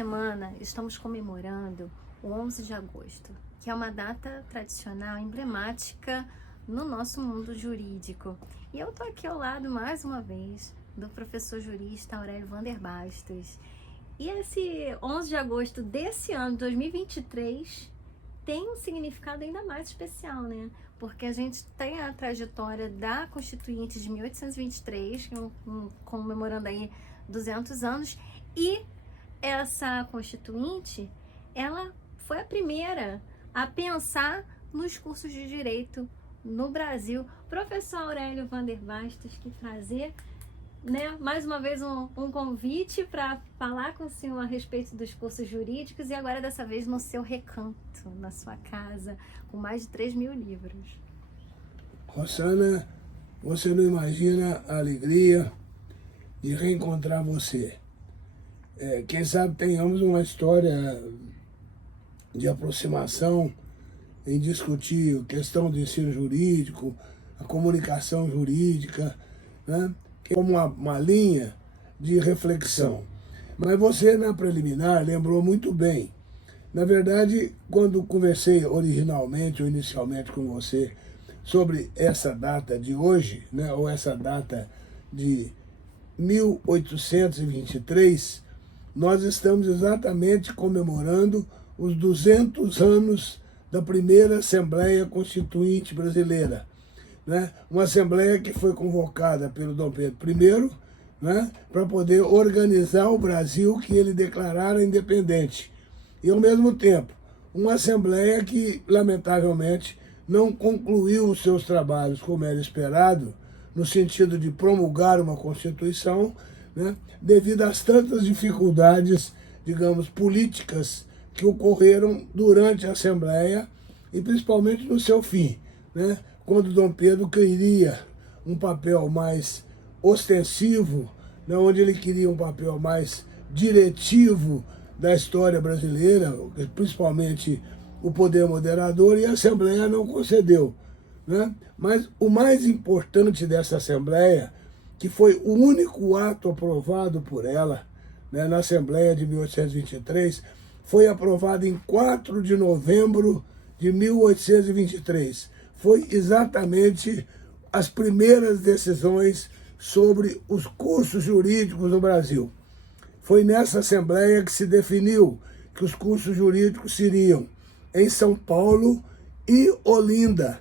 semana estamos comemorando o 11 de agosto, que é uma data tradicional, emblemática no nosso mundo jurídico. E eu tô aqui ao lado, mais uma vez, do professor jurista Aurélio Vander Bastos. E esse 11 de agosto desse ano, 2023, tem um significado ainda mais especial, né? Porque a gente tem a trajetória da Constituinte de 1823, comemorando aí 200 anos, e essa Constituinte, ela foi a primeira a pensar nos cursos de direito no Brasil. Professor Aurélio Vander Bastos, que prazer, né? Mais uma vez um convite para falar com o senhor a respeito dos cursos jurídicos, e agora dessa vez no seu recanto, na sua casa, com mais de 3.000 livros. Rosana, você não imagina a alegria de reencontrar você. Quem sabe tenhamos uma história de aproximação em discutir a questão do ensino jurídico, a comunicação jurídica, né? Como uma linha de reflexão. Mas você, na preliminar, lembrou muito bem. Na verdade, quando conversei originalmente ou inicialmente com você sobre essa data de hoje, né, ou essa data de 1823, nós estamos exatamente comemorando os 200 anos da primeira Assembleia Constituinte Brasileira, né? Uma Assembleia que foi convocada pelo Dom Pedro I, né, para poder organizar o Brasil que ele declarara independente. E, ao mesmo tempo, uma Assembleia que, lamentavelmente, não concluiu os seus trabalhos como era esperado, no sentido de promulgar uma Constituição, né, devido às tantas dificuldades, digamos, políticas que ocorreram durante a Assembleia e principalmente no seu fim, né, quando Dom Pedro queria um papel mais ostensivo, né, onde ele queria um papel mais diretivo da história brasileira, principalmente o poder moderador, e a Assembleia não concedeu, né? Mas o mais importante dessa Assembleia, que foi o único ato aprovado por ela, né, na Assembleia de 1823, foi aprovado em 4 de novembro de 1823. Foi exatamente as primeiras decisões sobre os cursos jurídicos no Brasil. Foi nessa Assembleia que se definiu que os cursos jurídicos seriam em São Paulo e Olinda,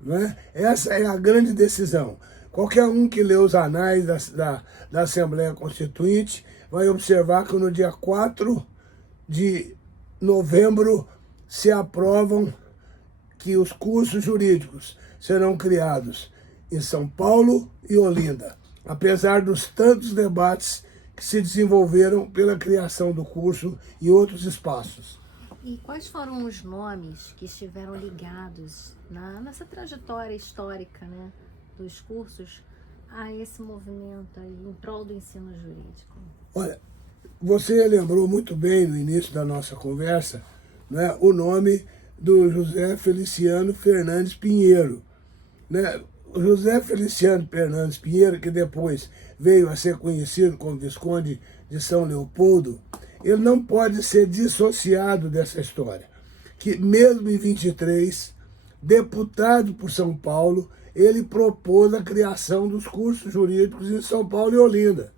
né? Essa é a grande decisão. Qualquer um que lê os anais da Assembleia Constituinte vai observar que no dia 4 de novembro se aprovam que os cursos jurídicos serão criados em São Paulo e Olinda, apesar dos tantos debates que se desenvolveram pela criação do curso e outros espaços. E quais foram os nomes que estiveram ligados nessa trajetória histórica, né, dos cursos a esse movimento aí em prol do ensino jurídico? Olha, você lembrou muito bem no início da nossa conversa, né, o nome do José Feliciano Fernandes Pinheiro, né? O José Feliciano Fernandes Pinheiro, que depois veio a ser conhecido como Visconde de São Leopoldo, ele não pode ser dissociado dessa história, que mesmo em 23, deputado por São Paulo, ele propôs a criação dos cursos jurídicos em São Paulo e Olinda,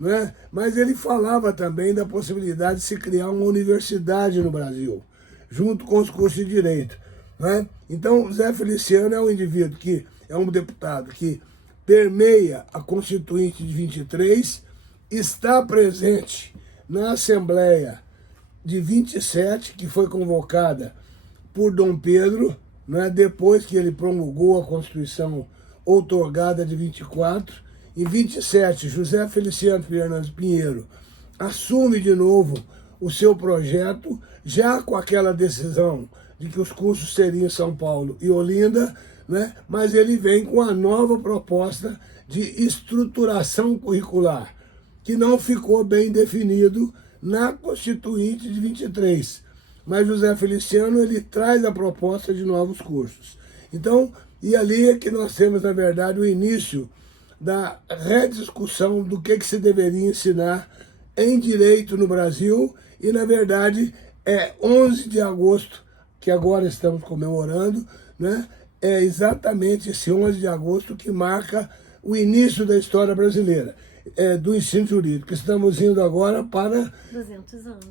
né? Mas ele falava também da possibilidade de se criar uma universidade no Brasil, junto com os cursos de direito, né? Então, Zé Feliciano é um indivíduo que é um deputado que permeia a Constituinte de 23, está presente na Assembleia de 27, que foi convocada por Dom Pedro, né, depois que ele promulgou a Constituição outorgada de 24. Em 27, José Feliciano Fernandes Pinheiro assume de novo o seu projeto, já com aquela decisão de que os cursos seriam em São Paulo e Olinda, né? Mas ele vem com a nova proposta de estruturação curricular, que não ficou bem definido na Constituinte de 23. Mas José Feliciano, ele traz a proposta de novos cursos. Então, e ali é que nós temos, na verdade, o início da rediscussão do que se deveria ensinar em direito no Brasil E, na verdade, é 11 de agosto, que agora estamos comemorando, né? É exatamente esse 11 de agosto que marca o início da história brasileira, do ensino jurídico. Estamos indo agora para 200 anos.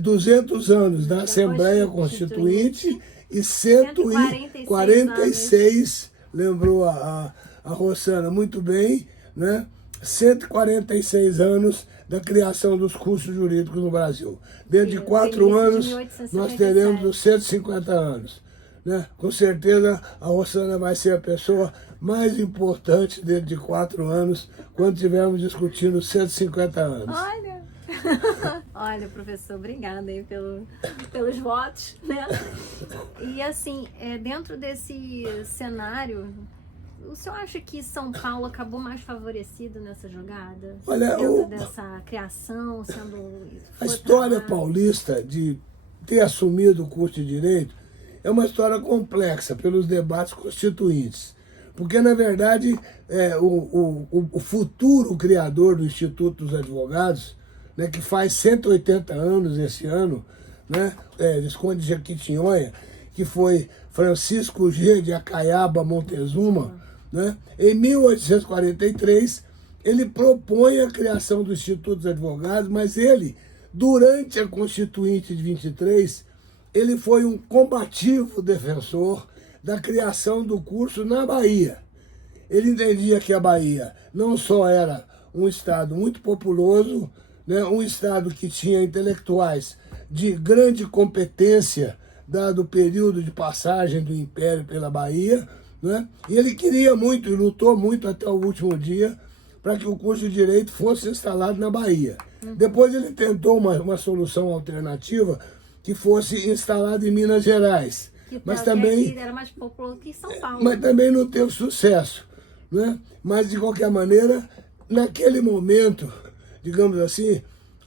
200 anos da Assembleia Constituinte e 146, lembrou a Rossana muito bem, né? 146 anos da criação dos cursos jurídicos no Brasil. Dentro de 4 anos, nós teremos os 150 anos. Né? Com certeza, a Rossana vai ser a pessoa mais importante dentro de 4 anos, quando estivermos discutindo os 150 anos. Olha! Olha, professor, obrigada aí pelos votos, né? E assim, dentro desse cenário, o senhor acha que São Paulo acabou mais favorecido nessa jogada? Olha, dentro dessa criação, a história paulista de ter assumido o curso de Direito é uma história complexa pelos debates constituintes. Porque, na verdade, o futuro criador do Instituto dos Advogados, né, que faz 180 anos esse ano, né, Visconde de Jequitinhonha, que foi Francisco G. de Acaiaba Montezuma, né, em 1843, ele propõe a criação do Instituto dos Advogados, mas ele, durante a Constituinte de 23, ele foi um combativo defensor da criação do curso na Bahia. Ele entendia que a Bahia não só era um estado muito populoso, né, um estado que tinha intelectuais de grande competência, dado o período de passagem do Império pela Bahia, né, e ele queria muito e lutou muito até o último dia para que o curso de Direito fosse instalado na Bahia. Depois ele tentou uma solução alternativa que fosse instalado em Minas Gerais. Mas também era mais populoso que São Paulo. Mas também não teve sucesso, né? Mas, de qualquer maneira, naquele momento, digamos assim,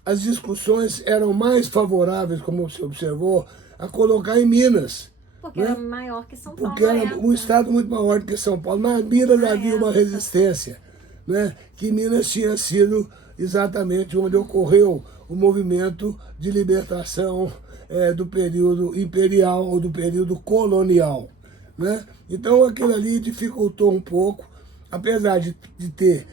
as discussões eram mais favoráveis, como você observou, a colocar em Minas. Porque era maior que São Paulo. Porque era um estado muito maior do que São Paulo. Mas em Minas havia uma resistência, né? Que Minas tinha sido exatamente onde ocorreu o movimento de libertação do período imperial ou do período colonial, né? Então aquilo ali dificultou um pouco, apesar de ter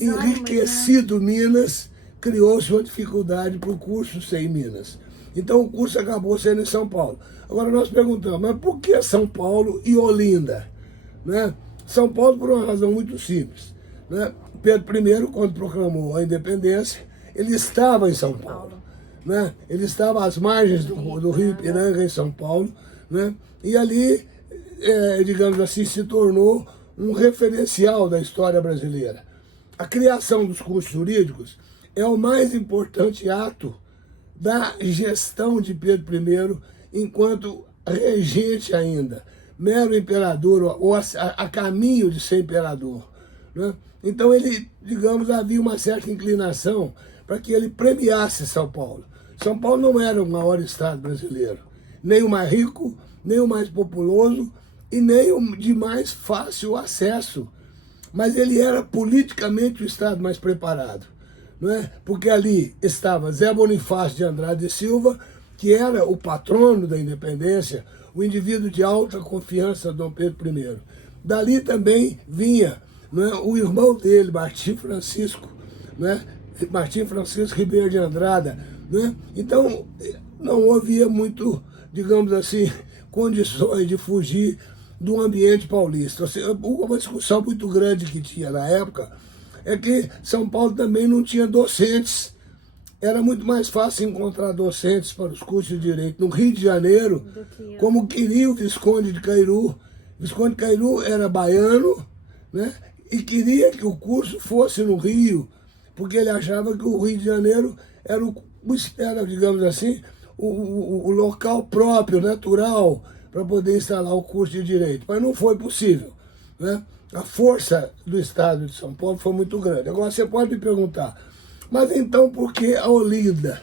enriquecido Minas, criou-se uma dificuldade para o curso ser em Minas. Então o curso acabou sendo em São Paulo. Agora nós perguntamos, mas por que São Paulo e Olinda? Né? São Paulo por uma razão muito simples. Né? Pedro I, quando proclamou a independência, ele estava em São Paulo. Né? Ele estava às margens do Rio Ipiranga, em São Paulo, né? E ali, digamos assim, se tornou um referencial da história brasileira. A criação dos cursos jurídicos é o mais importante ato da gestão de Pedro I, enquanto regente ainda, mero imperador, ou a caminho de ser imperador. Né? Então ele, digamos, havia uma certa inclinação para que ele premiasse São Paulo. São Paulo não era o maior estado brasileiro, nem o mais rico, nem o mais populoso e nem o de mais fácil acesso. Mas ele era politicamente o estado mais preparado, não é? Porque ali estava Zé Bonifácio de Andrade e Silva, que era o patrono da independência, o indivíduo de alta confiança de Dom Pedro I. Dali também vinha, não é, o irmão dele, Martim Francisco, né? Martim Francisco Ribeiro de Andrada, né? Então, não havia muito, digamos assim, condições de fugir do ambiente paulista. Assim, uma discussão muito grande que tinha na época é que São Paulo também não tinha docentes. Era muito mais fácil encontrar docentes para os cursos de Direito no Rio de Janeiro, como queria o Visconde de Cairu. O Visconde de Cairu era baiano, né? E queria que o curso fosse no Rio, porque ele achava que o Rio de Janeiro era, digamos assim, o local próprio, natural, para poder instalar o curso de Direito. Mas não foi possível, né? A força do Estado de São Paulo foi muito grande. Agora você pode me perguntar, mas então por que a Olinda?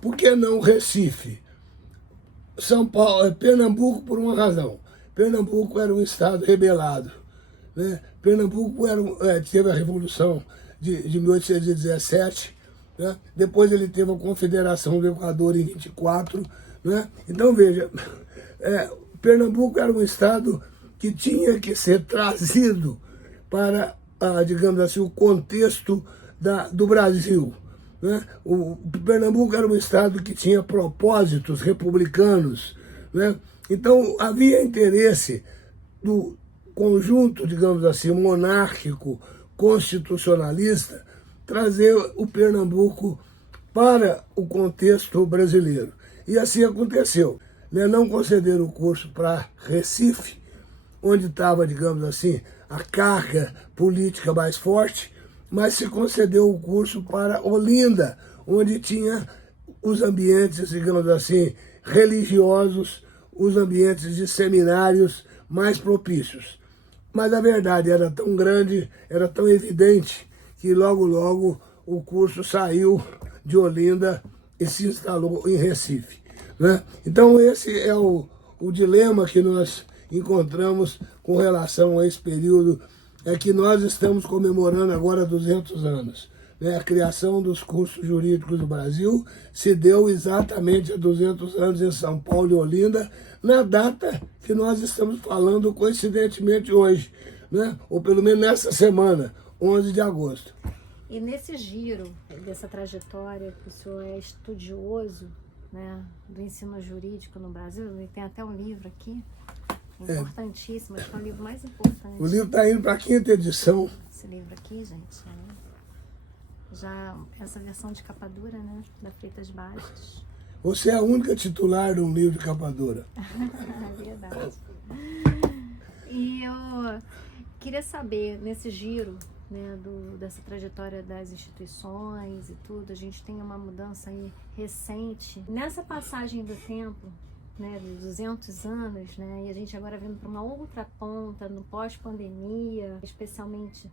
Por que não Recife? São Paulo, Pernambuco por uma razão. Pernambuco era um estado rebelado, né? Pernambuco teve a Revolução de 1817, né? Depois ele teve a Confederação do Equador em 24. Né? Então, veja, Pernambuco era um estado que tinha que ser trazido para, digamos assim, o contexto do Brasil. Né? O Pernambuco era um estado que tinha propósitos republicanos. Né? Então, havia interesse do conjunto, digamos assim, monárquico, constitucionalista, trazer o Pernambuco para o contexto brasileiro. E assim aconteceu. Né? Não concederam o curso para Recife, onde estava, digamos assim, a carga política mais forte, mas se concedeu o curso para Olinda, onde tinha os ambientes, digamos assim, religiosos, os ambientes de seminários mais propícios. Mas a verdade era tão grande, era tão evidente, que logo, logo o curso saiu de Olinda e se instalou em Recife. Né? Então esse é o dilema que nós encontramos com relação a esse período, é que nós estamos comemorando agora 200 anos. Né? A criação dos cursos jurídicos do Brasil se deu exatamente há 200 anos em São Paulo e Olinda, na data que nós estamos falando coincidentemente hoje, né? Ou pelo menos nessa semana, 11 de agosto. E nesse giro dessa trajetória, que o senhor é estudioso, né, do ensino jurídico no Brasil, e tem até um livro aqui, importantíssimo, acho que é o livro mais importante. O livro está indo para a 5ª edição. Esse livro aqui, gente, já essa versão de capa dura, né, da Freitas Bastos. Você é a única titular de um livro de capa dura. É verdade. E eu queria saber, nesse giro, né, dessa trajetória das instituições e tudo, a gente tem uma mudança aí recente. Nessa passagem do tempo, né, dos 200 anos, né, e a gente agora vindo para uma outra ponta, no pós-pandemia, especialmente,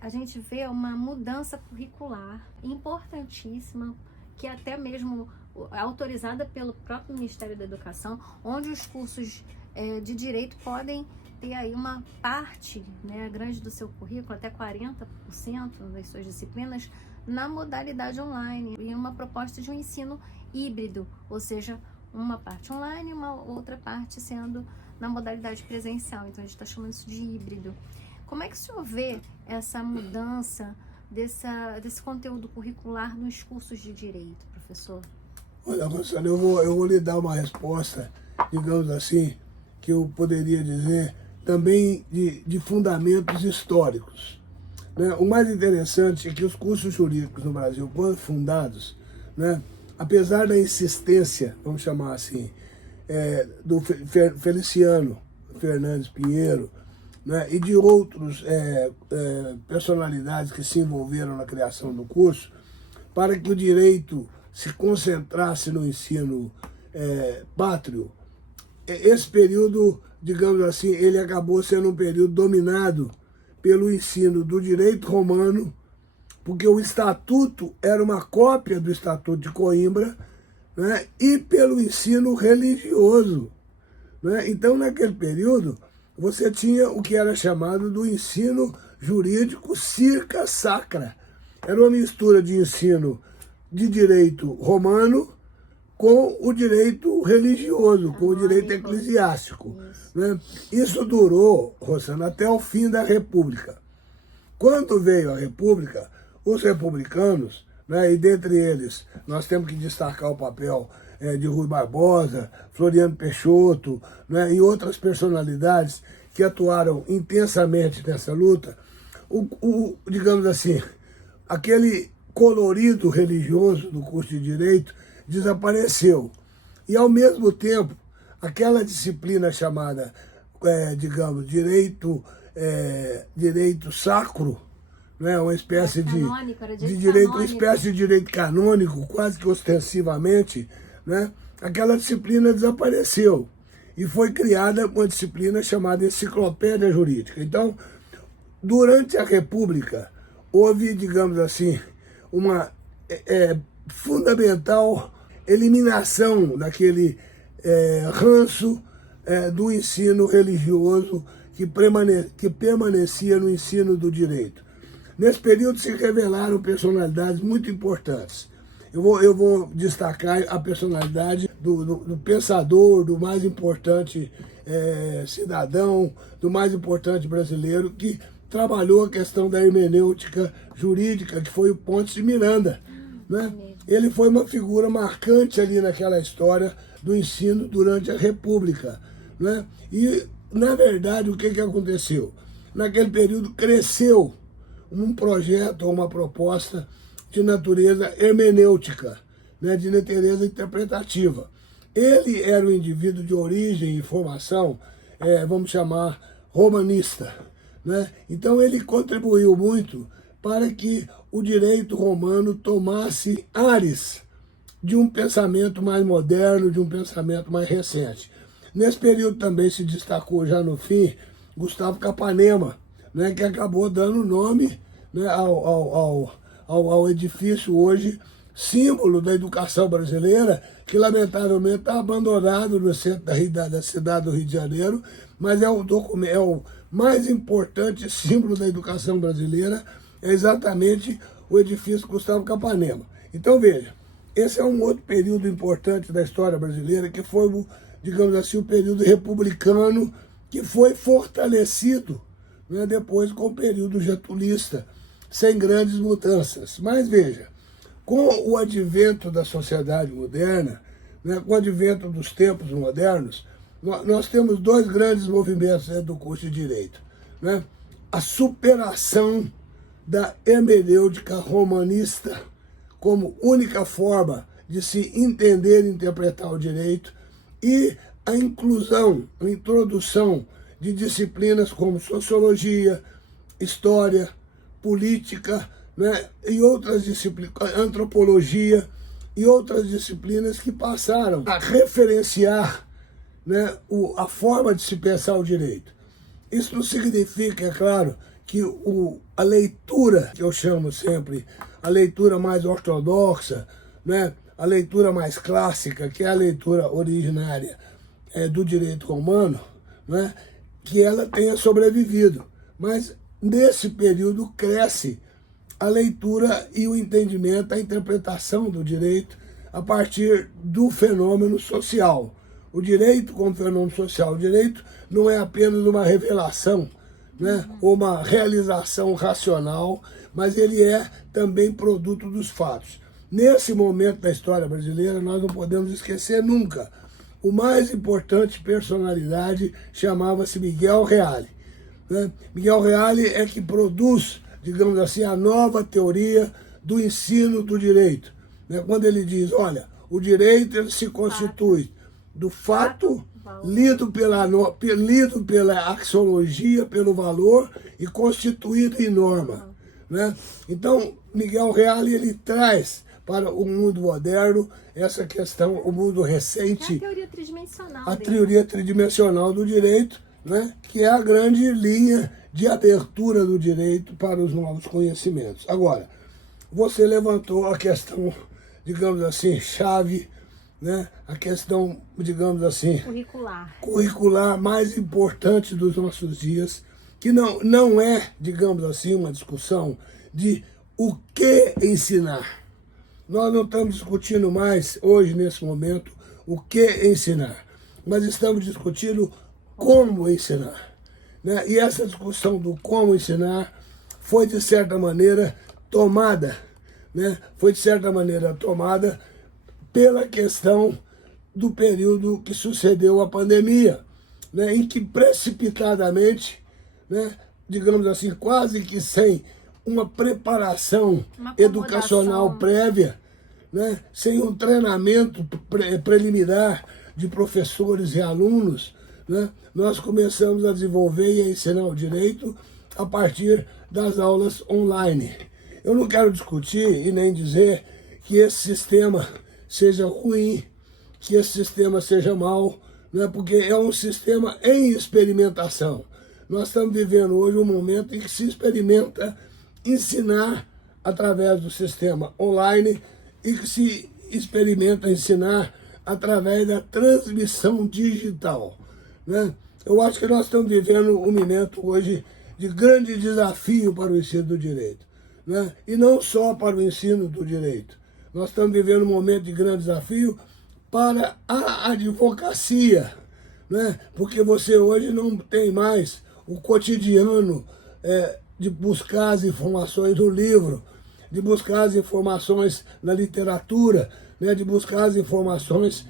a gente vê uma mudança curricular importantíssima, que até mesmo autorizada pelo próprio Ministério da Educação, onde os cursos de direito podem ter aí uma parte, né, grande do seu currículo, até 40% das suas disciplinas, na modalidade online, e uma proposta de um ensino híbrido, ou seja, uma parte online e uma outra parte sendo na modalidade presencial. Então a gente está chamando isso de híbrido. Como é que o senhor vê essa mudança desse conteúdo curricular nos cursos de direito, professor? Olha, Rosana, eu vou lhe dar uma resposta, digamos assim, que eu poderia dizer também de fundamentos históricos. Né? O mais interessante é que os cursos jurídicos no Brasil, quando fundados, né, apesar da insistência, vamos chamar assim, do Feliciano Fernandes Pinheiro, né, e de outros personalidades que se envolveram na criação do curso, para que o direito se concentrasse no ensino pátrio, esse período, digamos assim, ele acabou sendo um período dominado pelo ensino do direito romano, porque o estatuto era uma cópia do Estatuto de Coimbra, né, e pelo ensino religioso. Né? Então, naquele período, você tinha o que era chamado do ensino jurídico circa sacra. Era uma mistura de ensino de direito romano com o direito religioso, com o direito eclesiástico. Né? Isso durou, Rosana, até o fim da República. Quando veio a República, os republicanos, né, e dentre eles nós temos que destacar o papel de Rui Barbosa, Floriano Peixoto, né, e outras personalidades que atuaram intensamente nessa luta, digamos assim, aquele colorido religioso do curso de Direito desapareceu. E, ao mesmo tempo, aquela disciplina chamada, digamos, direito sacro, né, uma espécie de direito, uma espécie de direito canônico, quase que ostensivamente, né, aquela disciplina desapareceu. E foi criada uma disciplina chamada Enciclopédia Jurídica. Então, durante a República, houve, digamos assim, uma fundamental eliminação daquele ranço do ensino religioso que permanecia no ensino do direito. Nesse período se revelaram personalidades muito importantes. Eu vou destacar a personalidade do pensador, do mais importante cidadão, do mais importante brasileiro, que trabalhou a questão da hermenêutica jurídica, que foi o Pontes de Miranda. Né? Ele foi uma figura marcante ali naquela história do ensino durante a República. Né? E, na verdade, o que aconteceu? Naquele período cresceu um projeto ou uma proposta de natureza hermenêutica, né, de natureza interpretativa. Ele era um indivíduo de origem e formação, vamos chamar, romanista. Né? Então ele contribuiu muito para que o direito romano tomasse ares de um pensamento mais moderno, de um pensamento mais recente. Nesse período também se destacou, já no fim, Gustavo Capanema, né, que acabou dando nome, né, ao edifício hoje, símbolo da educação brasileira, que lamentavelmente está abandonado no centro da cidade do Rio de Janeiro, mas é o mais importante símbolo da educação brasileira, é exatamente o edifício Gustavo Capanema. Então veja, esse é um outro período importante da história brasileira, que foi, digamos assim, o período republicano, que foi fortalecido, né, depois com o período getulista, sem grandes mudanças. Mas veja, com o advento da sociedade moderna, né, com o advento dos tempos modernos, nós temos dois grandes movimentos dentro do curso de Direito. Né? A superação da hermenêutica romanista como única forma de se entender e interpretar o direito, e a inclusão, a introdução de disciplinas como sociologia, história, política, né, e outras disciplinas, antropologia e outras disciplinas que passaram a referenciar, né, a forma de se pensar o direito. Isso não significa, é claro, que a leitura, que eu chamo sempre, a leitura mais ortodoxa, né, a leitura mais clássica, que é a leitura originária do direito romano, né, que ela tenha sobrevivido. Mas nesse período cresce a leitura e o entendimento, a interpretação do direito a partir do fenômeno social. O direito como fenômeno social. O direito não é apenas uma revelação, né, ou uma realização racional, mas ele é também produto dos fatos. Nesse momento da história brasileira, nós não podemos esquecer nunca. O mais importante personalidade chamava-se Miguel Reale. Né? Miguel Reale é que produz, digamos assim, a nova teoria do ensino do direito. Né? Quando ele diz, olha, o direito ele se constitui do fato lido pela axiologia, pelo valor e constituído em norma. Né? Então, Miguel Reale ele traz para o mundo moderno essa questão, o mundo recente, é a teoria tridimensional. A teoria tridimensional do direito, né? Que é a grande linha de abertura do direito para os novos conhecimentos. Agora, você levantou a questão, digamos assim, chave, né? A questão, digamos assim, curricular mais importante dos nossos dias, que não é, digamos assim, uma discussão de o que ensinar. Nós não estamos discutindo mais, hoje, nesse momento, o que ensinar, mas estamos discutindo como ensinar. Né? E essa discussão do como ensinar foi, de certa maneira, tomada, né? Foi, de certa maneira, tomada pela questão do período que sucedeu a pandemia, né? Em que precipitadamente, né, digamos assim, quase que sem uma preparação educacional prévia, né, sem um treinamento preliminar de professores e alunos, né, nós começamos a desenvolver e a ensinar o direito a partir das aulas online. Eu não quero discutir e nem dizer que esse sistema seja ruim, que esse sistema seja mau, né, porque é um sistema em experimentação. Nós estamos vivendo hoje um momento em que se experimenta ensinar através do sistema online e que se experimenta ensinar através da transmissão digital. Né? Eu acho que nós estamos vivendo um momento hoje de grande desafio para o ensino do direito. né? E não só para o ensino do direito. Nós estamos vivendo um momento de grande desafio para a advocacia, né? Porque você hoje não tem mais o cotidiano de buscar as informações no livro, de buscar as informações na literatura, né? De buscar as informações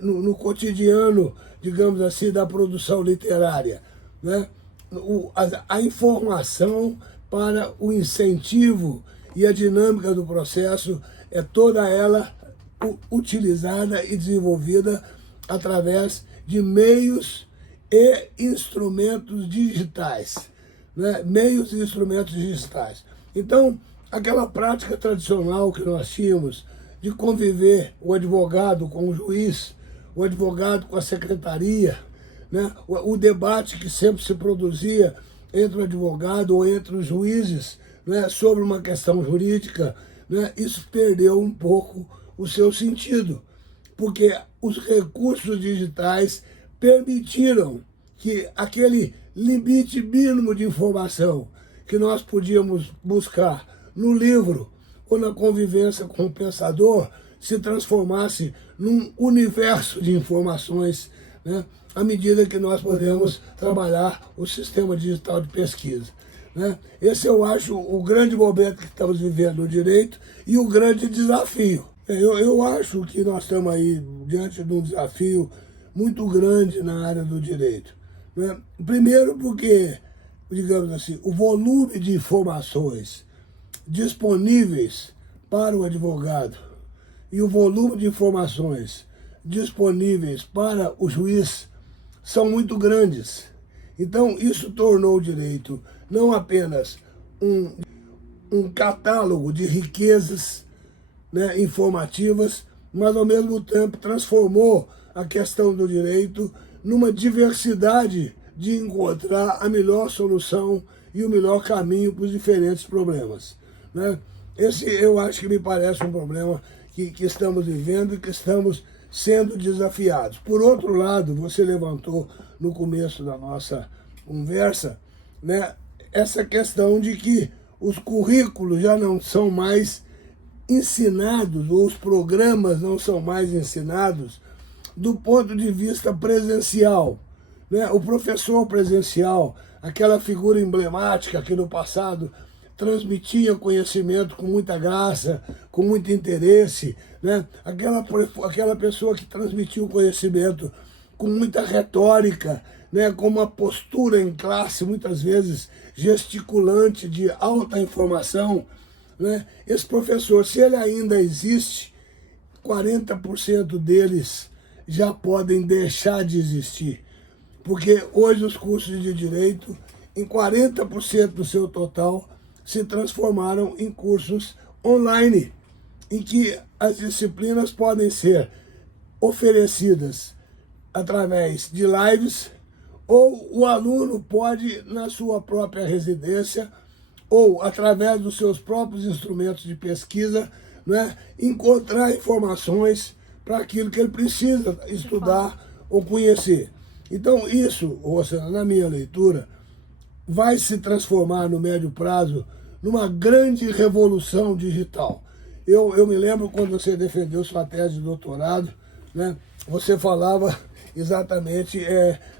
no cotidiano, digamos assim, da produção literária, né? A informação para o incentivo e a dinâmica do processo é toda ela utilizada e desenvolvida através de meios e instrumentos digitais, né? Meios e instrumentos digitais. Então, aquela prática tradicional que nós tínhamos de conviver o advogado com o juiz, o advogado com a secretaria, né? O debate que sempre se produzia entre o advogado ou entre os juízes, né? Sobre uma questão jurídica, né? Isso perdeu um pouco o seu sentido, porque os recursos digitais permitiram que aquele limite mínimo de informação que nós podíamos buscar no livro ou na convivência com o pensador se transformasse num universo de informações, né? À medida que nós podemos trabalhar o sistema digital de pesquisa, né? Esse eu acho o grande momento que estamos vivendo no direito e o grande desafio. Eu acho que nós estamos aí diante de um desafio muito grande na área do direito, né? Primeiro porque, digamos assim, o volume de informações disponíveis para o advogado e o volume de informações disponíveis para o juiz são muito grandes. Então, isso tornou o direito não apenas um catálogo de riquezas, né, informativas, mas ao mesmo tempo transformou a questão do direito numa diversidade de encontrar a melhor solução e o melhor caminho para os diferentes problemas, né? Esse eu acho que me parece um problema que estamos vivendo e que estamos sendo desafiados. Por outro lado, você levantou no começo da nossa conversa, né, essa questão de que os currículos já não são mais ensinados, ou os programas não são mais ensinados do ponto de vista presencial, né? O professor presencial, aquela figura emblemática que no passado transmitia conhecimento com muita graça, com muito interesse, né? Aquela pessoa que transmitia o conhecimento com muita retórica, né? Com uma postura em classe, muitas vezes gesticulante, de alta informação, né? Esse professor, se ele ainda existe, 40% deles já podem deixar de existir. Porque hoje os cursos de direito, em 40% do seu total, se transformaram em cursos online, em que as disciplinas podem ser oferecidas através de lives, ou o aluno pode, na sua própria residência, ou através dos seus próprios instrumentos de pesquisa, né, encontrar informações para aquilo que ele precisa estudar ou conhecer. Então isso, na minha leitura, vai se transformar no médio prazo numa grande revolução digital. Eu me lembro quando você defendeu sua tese de doutorado, né, você falava exatamente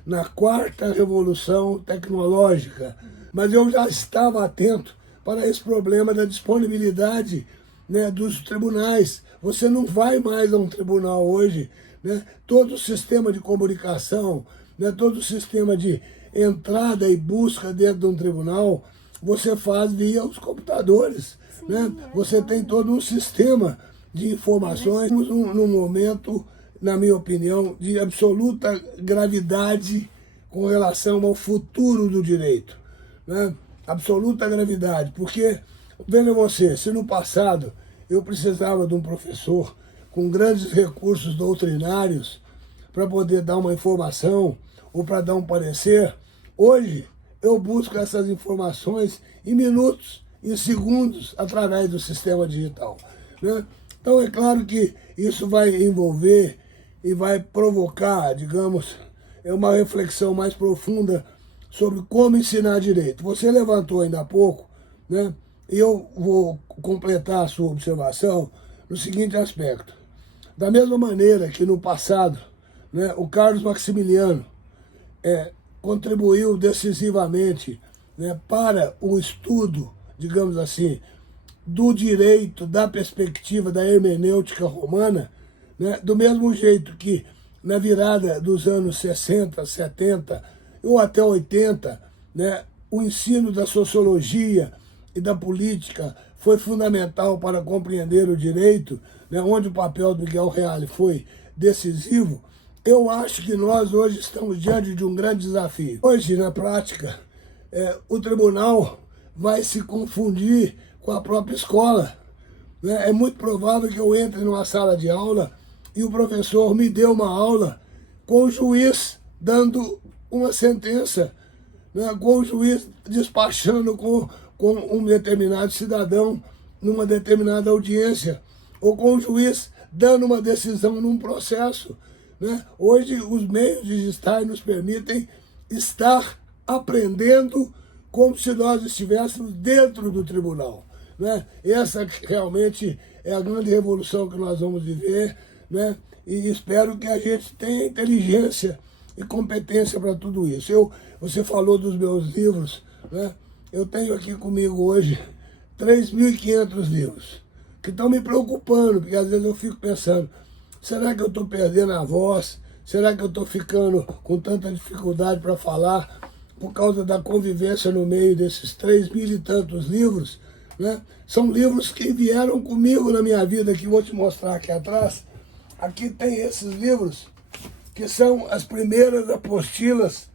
na quarta revolução tecnológica, mas eu já estava atento para esse problema da disponibilidade, né, dos tribunais. Você não vai mais a um tribunal hoje, né? Todo o sistema de comunicação, né, todo o sistema de entrada e busca dentro de um tribunal, você faz via os computadores. Sim, né? Você tem todo um sistema de informações num momento, na minha opinião, de absoluta gravidade com relação ao futuro do direito, né? Absoluta gravidade, porque, veja você, se no passado eu precisava de um professor com grandes recursos doutrinários para poder dar uma informação ou para dar um parecer, hoje eu busco essas informações em minutos, em segundos, através do sistema digital, né? Então é claro que isso vai envolver e vai provocar, digamos, uma reflexão mais profunda sobre como ensinar direito. Você levantou ainda há pouco, né, E eu vou completar a sua observação no seguinte aspecto. Da mesma maneira que no passado, né, o Carlos Maximiliano contribuiu decisivamente, né, para o estudo, digamos assim, do direito, da perspectiva da hermenêutica romana, né, do mesmo jeito que na virada dos anos 60, 70 ou até 80, né, o ensino da sociologia e da política foi fundamental para compreender o direito, né, onde o papel do Miguel Reale foi decisivo. Eu acho que nós hoje estamos diante de um grande desafio. Hoje, na prática, o tribunal vai se confundir com a própria escola, né? É muito provável que eu entre numa sala de aula e o professor me dê uma aula com o juiz dando uma sentença, né? Com o juiz despachando com um determinado cidadão numa determinada audiência, ou com o juiz dando uma decisão num processo, né? Hoje os meios digitais nos permitem estar aprendendo como se nós estivéssemos dentro do tribunal, né? Essa realmente é a grande revolução que nós vamos viver, né? E espero que a gente tenha inteligência e competência para tudo isso. Você falou dos meus livros, né? Eu tenho aqui comigo hoje 3.500 livros, que estão me preocupando, porque às vezes eu fico pensando, será que eu estou perdendo a voz? Será que eu estou ficando com tanta dificuldade para falar por causa da convivência no meio desses 3.000 e tantos livros, né? São livros que vieram comigo na minha vida, que vou te mostrar aqui atrás. Aqui tem esses livros, que são as primeiras apostilas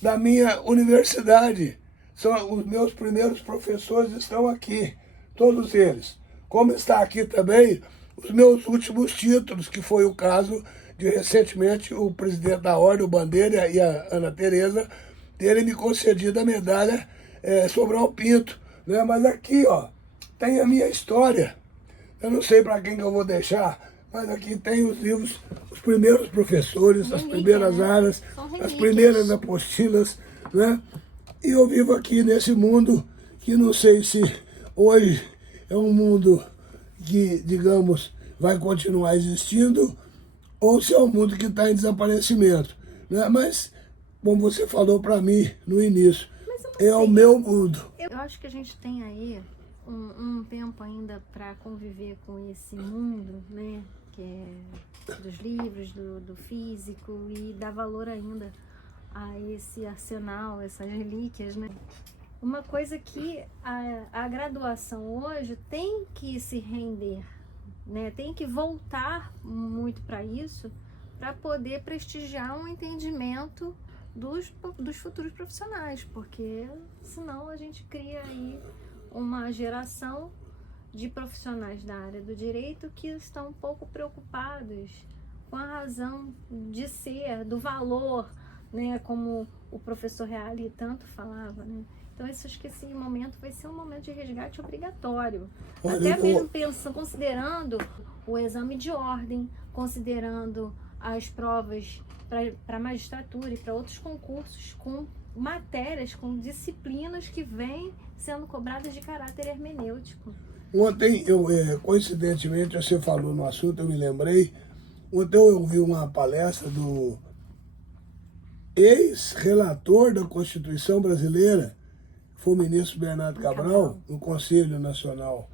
da minha universidade. São os meus primeiros professores, estão aqui, todos eles. Como está aqui também os meus últimos títulos, que foi o caso de recentemente o presidente da Ordem, o Bandeira, e a Ana Tereza, terem me concedido a medalha Sobral Pinto, né? Mas aqui, ó, tem a minha história. Eu não sei para quem que eu vou deixar, mas aqui tem os livros, os primeiros professores, as primeiras áreas, as primeiras apostilas, né? E eu vivo aqui nesse mundo que não sei se hoje é um mundo que, digamos, vai continuar existindo ou se é um mundo que está em desaparecimento, né? Mas, como você falou para mim no início, é o meu mundo. Eu acho que a gente tem aí um tempo ainda para conviver com esse mundo, né? Que é dos livros, do físico, e dar valor ainda a esse arsenal, essas relíquias, né? Uma coisa que a graduação hoje tem que se render, né? Tem que voltar muito para isso, para poder prestigiar um entendimento dos futuros profissionais, porque senão a gente cria aí uma geração de profissionais da área do direito que estão um pouco preocupados com a razão de ser, do valor, né, como o professor Reale tanto falava, né? Então, acho que esse momento vai ser um momento de resgate obrigatório. Até mesmo pensando, considerando o exame de ordem, considerando as provas para magistratura e para outros concursos, com matérias, com disciplinas que vêm sendo cobradas de caráter hermenêutico. Ontem, coincidentemente, você falou no assunto, eu me lembrei. Ontem eu ouvi uma palestra do ex-relator da Constituição Brasileira, foi o ministro Bernardo Cabral, no Conselho Nacional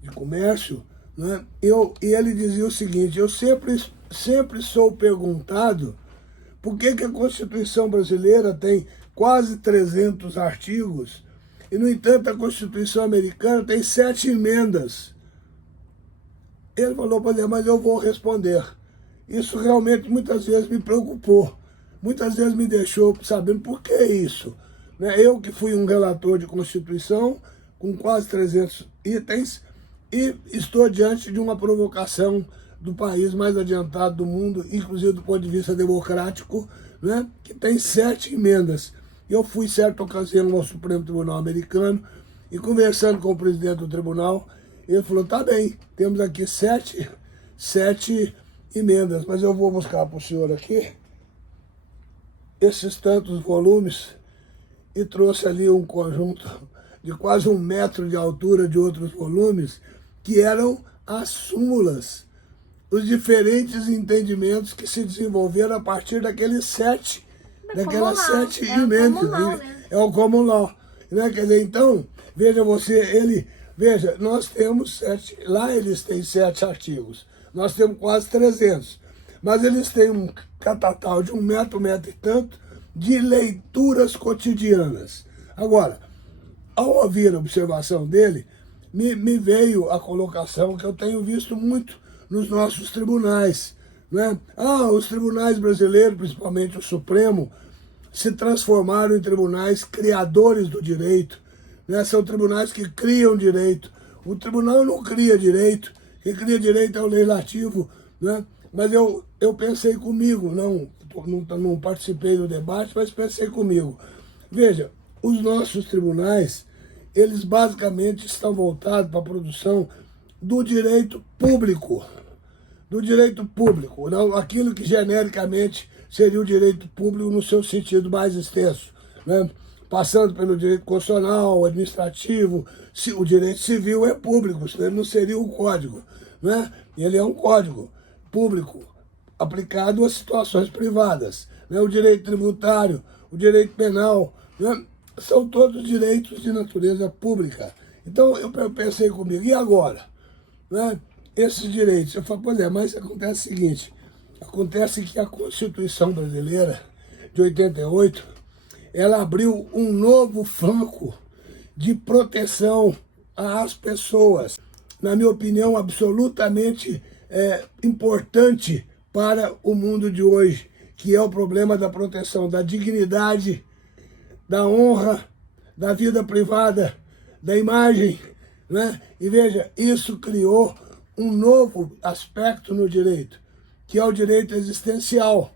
de Comércio, né? E ele dizia o seguinte: eu sempre sou perguntado por que a Constituição Brasileira tem quase 300 artigos e, no entanto, a Constituição Americana tem 7 emendas. Ele falou, mas eu vou responder. Isso realmente muitas vezes me preocupou. Muitas vezes me deixou sabendo por que isso. Eu que fui um relator de Constituição, com quase 300 itens, e estou diante de uma provocação do país mais adiantado do mundo, inclusive do ponto de vista democrático, né, que tem 7 emendas. Eu fui, certa ocasião, ao Supremo Tribunal Americano, e conversando com o presidente do tribunal, ele falou, tá bem, temos aqui 7 emendas, mas eu vou buscar para o senhor aqui esses tantos volumes, e trouxe ali um conjunto de quase 1 metro de altura de outros volumes, que eram as súmulas, os diferentes entendimentos que se desenvolveram a partir daquelas sete emendas. Né? É o common law. Né? Quer dizer, então, veja, nós temos lá eles têm 7 artigos, nós temos quase 300, mas eles têm um catatal de 1 metro e tanto de leituras cotidianas. Agora, ao ouvir a observação dele, me veio a colocação que eu tenho visto muito nos nossos tribunais. Né? Os tribunais brasileiros, principalmente o Supremo, se transformaram em tribunais criadores do direito. Né? São tribunais que criam direito. O tribunal não cria direito, quem cria direito é o legislativo. Né? Mas eu pensei comigo, não participei do debate, mas pensei comigo. Veja, os nossos tribunais, eles basicamente estão voltados para a produção do direito público. Do direito público, não aquilo que genericamente seria o direito público no seu sentido mais extenso, né? Passando pelo direito constitucional, administrativo, o direito civil é público, senão ele não seria um código. Né? Ele é um código público aplicado a situações privadas. Né? O direito tributário, o direito penal, né? São todos direitos de natureza pública. Então eu pensei comigo, e agora? Né? Esses direitos, eu falei, pois é, mas acontece o seguinte, acontece que a Constituição brasileira de 88, ela abriu um novo flanco de proteção às pessoas, na minha opinião, absolutamente importante para o mundo de hoje, que é o problema da proteção da dignidade, da honra, da vida privada, da imagem. Né? E veja, isso criou um novo aspecto no direito, que é o direito existencial,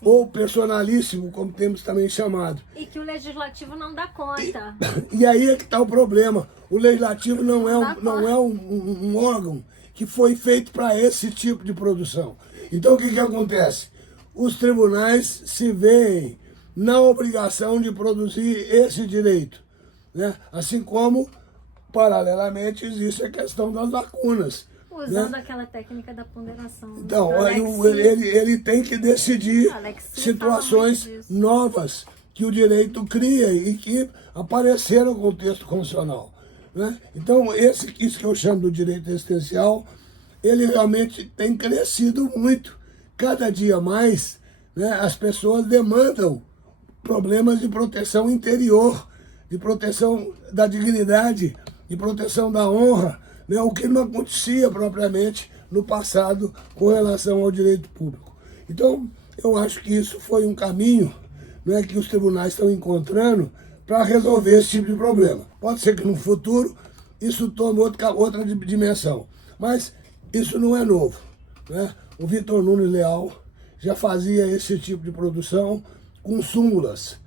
ou personalíssimo, como temos também chamado. E que o legislativo não dá conta. E aí é que está o problema. O legislativo não é um órgão que foi feito para esse tipo de produção. Então o que acontece? Os tribunais se veem na obrigação de produzir esse direito. Né? Assim como, paralelamente, existe a questão das lacunas. Usando, né? Aquela técnica da ponderação. Então, ele tem que decidir situações novas que o direito cria e que apareceram no contexto constitucional. Né? Então, isso que eu chamo do direito existencial, ele realmente tem crescido muito. Cada dia mais, né, as pessoas demandam problemas de proteção interior, de proteção da dignidade, de proteção da honra, né, o que não acontecia propriamente no passado com relação ao direito público. Então, eu acho que isso foi um caminho, né, que os tribunais estão encontrando para resolver esse tipo de problema. Pode ser que no futuro isso tome outra dimensão, mas isso não é novo. Né? O Vitor Nunes Leal já fazia esse tipo de produção com súmulas.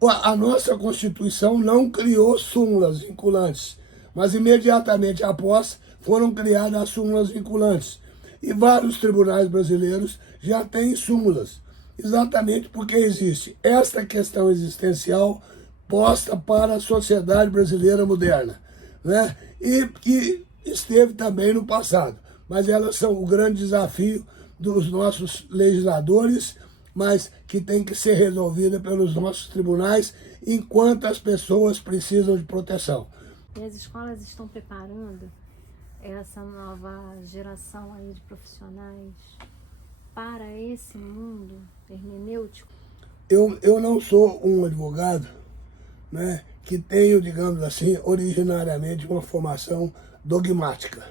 A nossa Constituição não criou súmulas vinculantes, mas imediatamente após foram criadas as súmulas vinculantes. E vários tribunais brasileiros já têm súmulas, exatamente porque existe esta questão existencial posta para a sociedade brasileira moderna, né? E que esteve também no passado. Mas elas são o grande desafio dos nossos legisladores, mas que tem que ser resolvida pelos nossos tribunais enquanto as pessoas precisam de proteção. E as escolas estão preparando essa nova geração aí de profissionais para esse mundo hermenêutico? Eu não sou um advogado, né, que tenho, digamos assim, originariamente uma formação dogmática.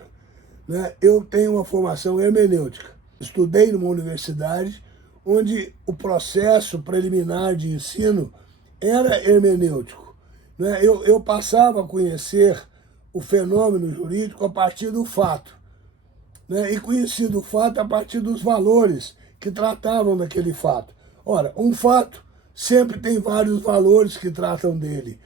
Né? Eu tenho uma formação hermenêutica. Estudei numa universidade onde o processo preliminar de ensino era hermenêutico. Né? Eu passava a conhecer o fenômeno jurídico a partir do fato. Né? E conhecido o fato a partir dos valores que tratavam daquele fato. Ora, um fato sempre tem vários valores que tratam dele.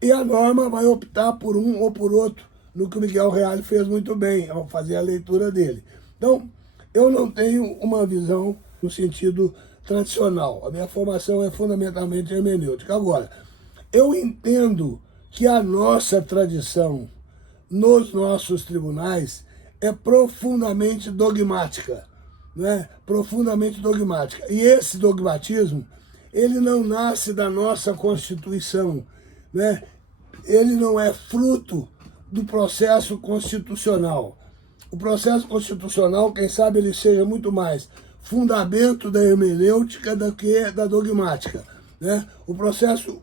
E a norma vai optar por um ou por outro, no que o Miguel Reale fez muito bem, ao fazer a leitura dele. Então, eu não tenho uma visão no sentido tradicional. A minha formação é fundamentalmente hermenêutica. Agora, eu entendo que a nossa tradição nos nossos tribunais é profundamente dogmática, né? Profundamente dogmática. E esse dogmatismo, ele não nasce da nossa Constituição, né? Ele não é fruto do processo constitucional. O processo constitucional, quem sabe ele seja muito mais fundamento da hermenêutica do que da dogmática, né? O processo,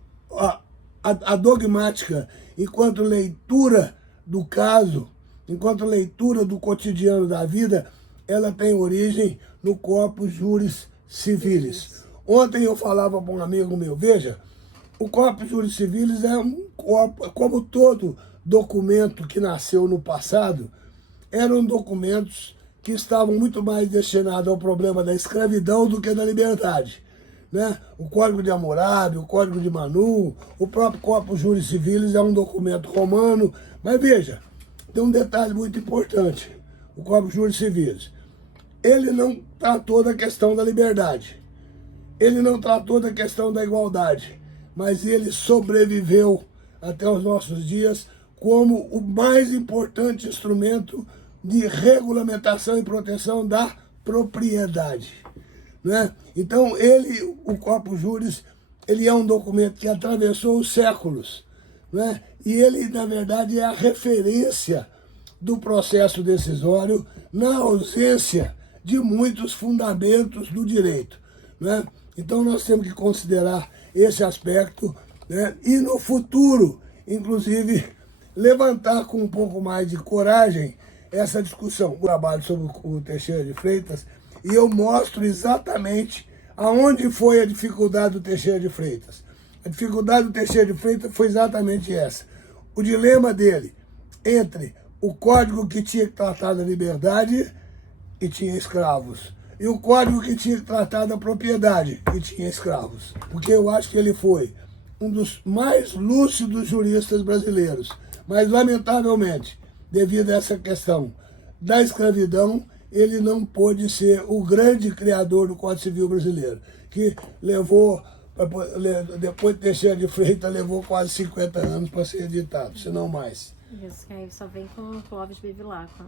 a dogmática, enquanto leitura do caso, enquanto leitura do cotidiano da vida, ela tem origem no corpus juris civilis. Ontem eu falava para um amigo meu, veja, o corpus juris civilis é um corpo, como todo documento que nasceu no passado, eram documentos que estavam muito mais destinados ao problema da escravidão do que da liberdade, né? O Código de Hammurabi, o Código de Manu, o próprio Corpus Juris Civilis é um documento romano. Mas veja, tem um detalhe muito importante. O Corpus Juris Civilis, ele não tratou da questão da liberdade, ele não tratou da questão da igualdade, mas ele sobreviveu até os nossos dias como o mais importante instrumento de regulamentação e proteção da propriedade, né? Então, o Corpus Juris, ele é um documento que atravessou os séculos, né? E ele, na verdade, é a referência do processo decisório na ausência de muitos fundamentos do direito, né? Então, nós temos que considerar esse aspecto, né? E no futuro, inclusive, levantar com um pouco mais de coragem essa discussão. Eu trabalho sobre o Teixeira de Freitas e eu mostro exatamente aonde foi a dificuldade do Teixeira de Freitas. A dificuldade do Teixeira de Freitas foi exatamente essa. O dilema dele entre o código que tinha que tratar da liberdade e tinha escravos, e o código que tinha que tratar da propriedade e tinha escravos. Porque eu acho que ele foi um dos mais lúcidos juristas brasileiros. Mas, lamentavelmente, devido a essa questão da escravidão, ele não pôde ser o grande criador do Código Civil brasileiro, que levou, depois de Teixeira de Freitas, levou quase 50 anos para ser editado, se não mais. Isso, que aí só vem com o Clóvis Bevilacqua,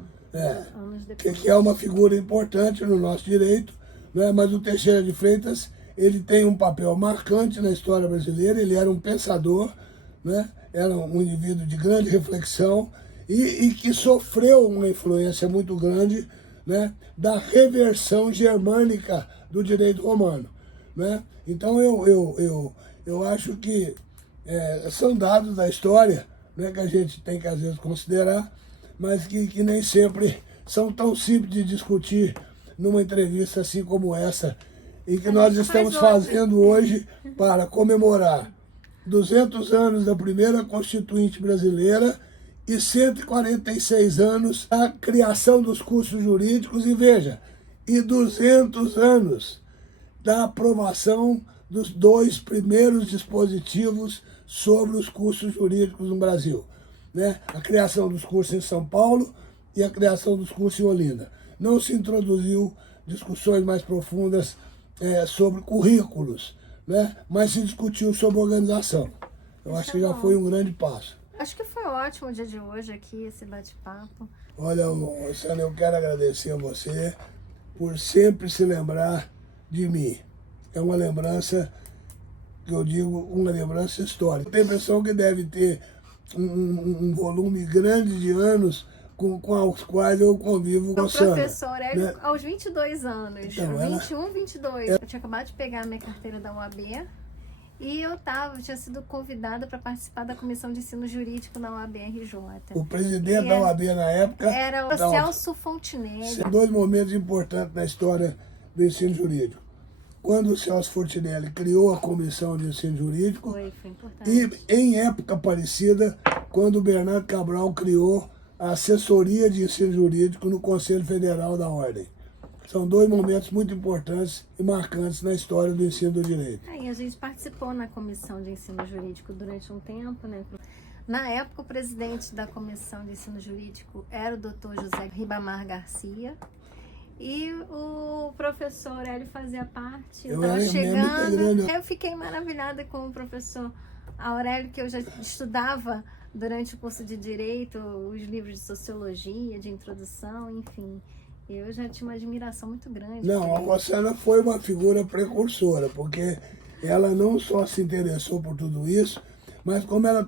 anos Que depois. é uma figura importante no nosso direito, né? Mas o Teixeira de Freitas, ele tem um papel marcante na história brasileira, ele era um pensador, né? Era um indivíduo de grande reflexão e que sofreu uma influência muito grande, né, da reversão germânica do direito romano, né? Então eu acho que são dados da história, né, que a gente tem que às vezes considerar, mas que nem sempre são tão simples de discutir numa entrevista assim como essa, e que nós estamos fazendo hoje para comemorar 200 anos da primeira Constituinte brasileira e 146 anos da criação dos cursos jurídicos e, veja, e 200 anos da aprovação dos 2 primeiros dispositivos sobre os cursos jurídicos no Brasil, né? A criação dos cursos em São Paulo e a criação dos cursos em Olinda. Não se introduziu discussões mais profundas sobre currículos, né? Mas se discutiu sobre organização. Eu acho que já foi um grande passo. Acho que foi ótimo o dia de hoje aqui, esse bate-papo. Olha, Luciana, eu quero agradecer a você por sempre se lembrar de mim. É uma lembrança, que eu digo, uma lembrança histórica. Eu tenho a impressão que deve ter um volume grande de anos com os quais eu convivo com a Sandra. Professor Hélio, né? Aos 22 anos, Então, 21, 22. Eu tinha acabado de pegar a minha carteira da UAB e eu tinha sido convidada para participar da Comissão de Ensino Jurídico na UAB RJ. O presidente da UAB na época era o Celso Fontinelli. São 2 momentos importantes na história do ensino jurídico. Quando o Celso Fontinelli criou a Comissão de Ensino Jurídico, Foi importante. e em época parecida, quando o Bernardo Cabral criou a Assessoria de Ensino Jurídico no Conselho Federal da Ordem. São 2 momentos muito importantes e marcantes na história do ensino do direito. Aí a gente participou na Comissão de Ensino Jurídico durante um tempo, né? Na época, o presidente da Comissão de Ensino Jurídico era o Dr. José Ribamar Garcia. E o professor Hélio fazia parte. Eu estava chegando. Eu fiquei maravilhada com o professor Aurélio, que eu já estudava durante o curso de Direito, os livros de Sociologia, de Introdução, enfim. Eu já tinha uma admiração muito grande. Não, a Rossana foi uma figura precursora, porque ela não só se interessou por tudo isso, mas como ela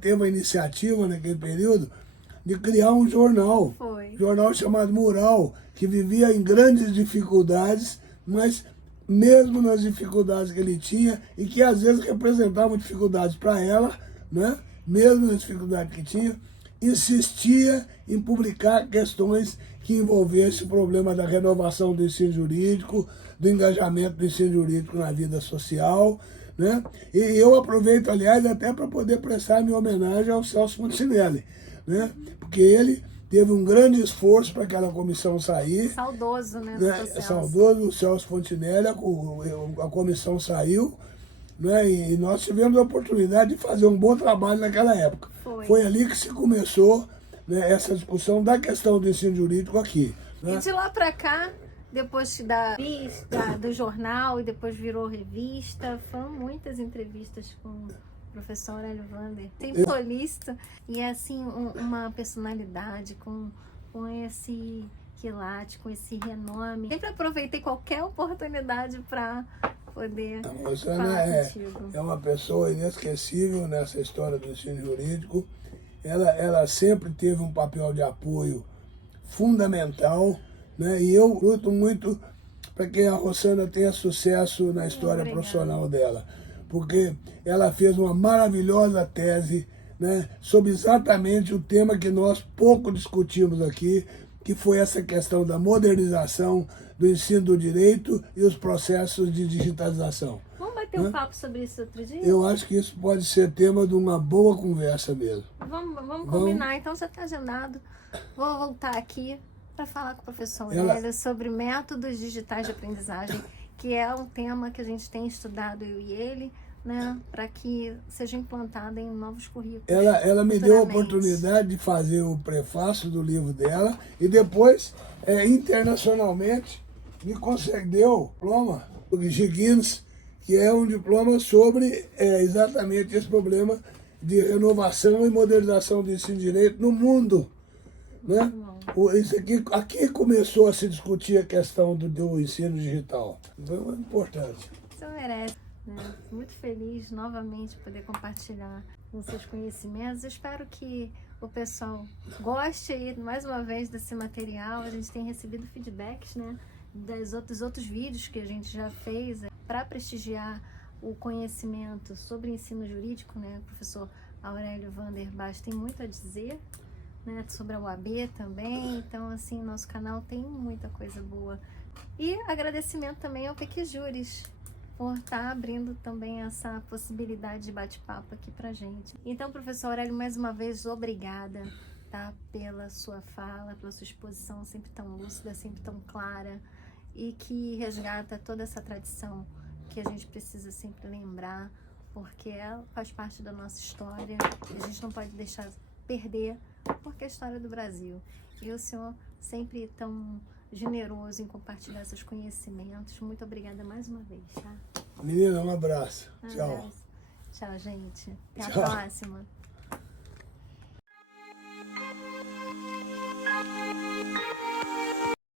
teve a iniciativa naquele período de criar um jornal. Foi. Jornal chamado Mural, que vivia em grandes dificuldades, mas mesmo nas dificuldades que ele tinha, e que às vezes representavam dificuldades para ela, né? Mesmo nas dificuldades que tinha, insistia em publicar questões que envolvessem o problema da renovação do ensino jurídico, do engajamento do ensino jurídico na vida social, né? E eu aproveito, aliás, até para poder prestar minha homenagem ao Celso Fontinelli, né? Porque ele teve um grande esforço para aquela comissão sair. Saudoso, né? Saudoso, o Celso Fontinelli, a comissão saiu, né? E nós tivemos a oportunidade de fazer um bom trabalho naquela época. Foi ali que se começou, né, essa discussão da questão do ensino jurídico aqui. Né? E de lá para cá, depois do jornal e depois virou revista, foram muitas entrevistas com o professor Aurélio Vander, sempre solícito e assim uma personalidade com esse quilate, com esse renome. Sempre aproveitei qualquer oportunidade para poder falar contigo. É uma pessoa inesquecível nessa história do ensino jurídico. Ela sempre teve um papel de apoio fundamental, né? E eu luto muito para que a Rossana tenha sucesso na história profissional dela, porque ela fez uma maravilhosa tese, né, sobre exatamente o tema que nós pouco discutimos aqui, que foi essa questão da modernização do ensino do direito e os processos de digitalização. Vamos bater um papo sobre isso outro dia? Eu acho que isso pode ser tema de uma boa conversa mesmo. Vamos combinar, então já está agendado. Vou voltar aqui para falar com o professor Aurélio sobre métodos digitais de aprendizagem, que é um tema que a gente tem estudado, eu e ele, né, para que seja implantado em novos currículos. Ela me deu a oportunidade de fazer o prefácio do livro dela e depois, internacionalmente, me concedeu o diploma do Guinness, que é um diploma sobre exatamente esse problema de renovação e modernização do ensino de direito no mundo. Né? Isso aqui começou a se discutir a questão do ensino digital. Foi muito importante. Você merece. Né? Muito feliz novamente de poder compartilhar os seus conhecimentos. Eu espero que o pessoal goste aí, mais uma vez, desse material. A gente tem recebido feedbacks, né, dos outros vídeos que a gente já fez para prestigiar o conhecimento sobre ensino jurídico, né? O professor Aurélio Vander Baixo tem muito a dizer, né, sobre a UAB também. Então, assim, nosso canal tem muita coisa boa. E agradecimento também ao PQJuris por estar abrindo também essa possibilidade de bate-papo aqui pra gente. Então, professor Aurélio, mais uma vez, obrigada, tá, pela sua fala, pela sua exposição sempre tão lúcida, sempre tão clara, e que resgata toda essa tradição que a gente precisa sempre lembrar, porque ela faz parte da nossa história e a gente não pode deixar perder, porque é a história do Brasil. E o senhor sempre tão generoso em compartilhar seus conhecimentos. Muito obrigada mais uma vez, tá? Menina, um abraço. Tchau. Tchau, gente. Até Tchau. a próxima.